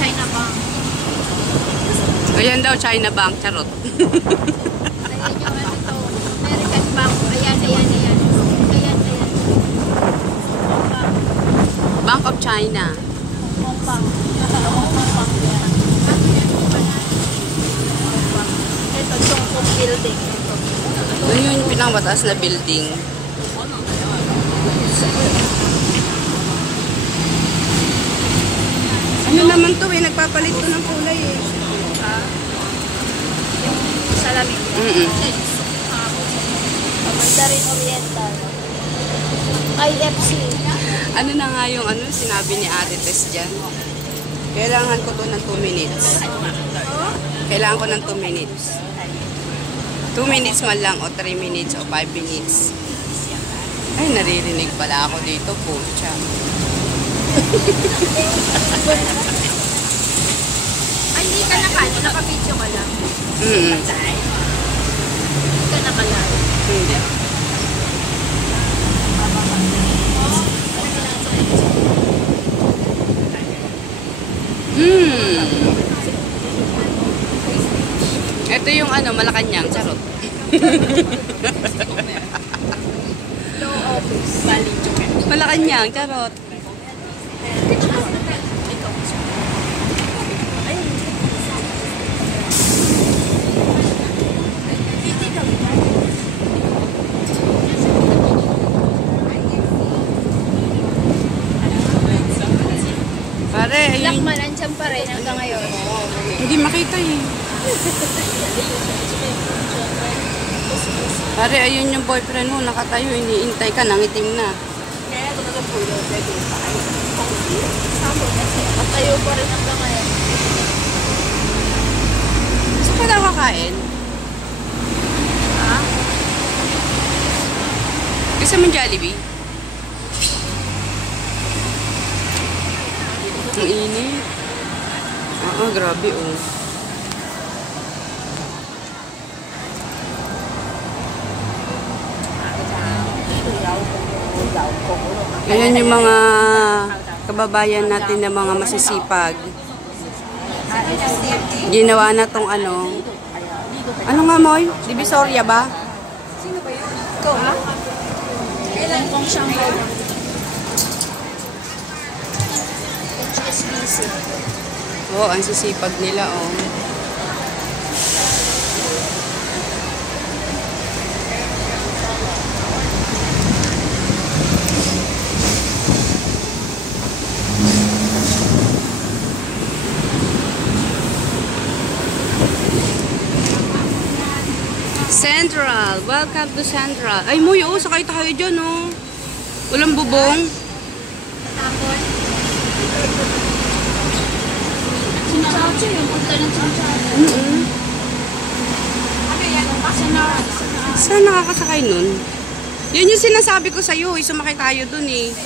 China Bank. Ayan daw, China Bank. Charot. Ayan yung ano to. American Bank. Ayan. Ayan. Bank of China. Hong Kong Bank. Hong Kong Bank yan. Ito, Chongqing Building. Ito yung pinakamataas na building. Ano naman to eh, nagpapalit to ng kulay eh. Salamin. Mandarin Oriental. IFC. Ano na nga yung ano, sinabi ni Ate Tess dyan? Kailangan ko to ng 2 minutes. Kailangan ko ng 2 minutes. 2 minutes man lang o 3 minutes o 5 minutes. Ay, naririnig pala ako dito, pucha. Ay, hindi ka naka-video ka lang. Hindi Hindi ka naka-live. Hindi. Ito yung ano, Malacanang, charot. Law office. Malacanang, charot. Pare, ayun. Lakman, andyan pa rin hanggang ngayon. Hindi makita eh. Pare, ayun yung boyfriend mo, nakatayo, iniintay ka, nangitim na. Patayo pa rin hanggang ngayon. Gusto pa daw kakain? Ha? Gusto mo Jollibee? Ang init. Grabe oh. Ayan yung mga kababayan natin na mga masisipag. Ginawa na tong ano. Ano nga Moy? Divisoria ba? Sino ba yun? Ikaw ha? Kailan kong Shanghai lang? HSBC. Oo, ang sisipag nila oh. Central. Welcome to Central. Ay, Moy, oh, sakay tayo dyan, oh. Walang bubong. Tapos? Chinchacho yung punta ng Chinchacho. Ano yan? Saan Saan nakakasakay nun? Yun yung sinasabi ko sa'yo, eh. Sumakay tayo dun, eh.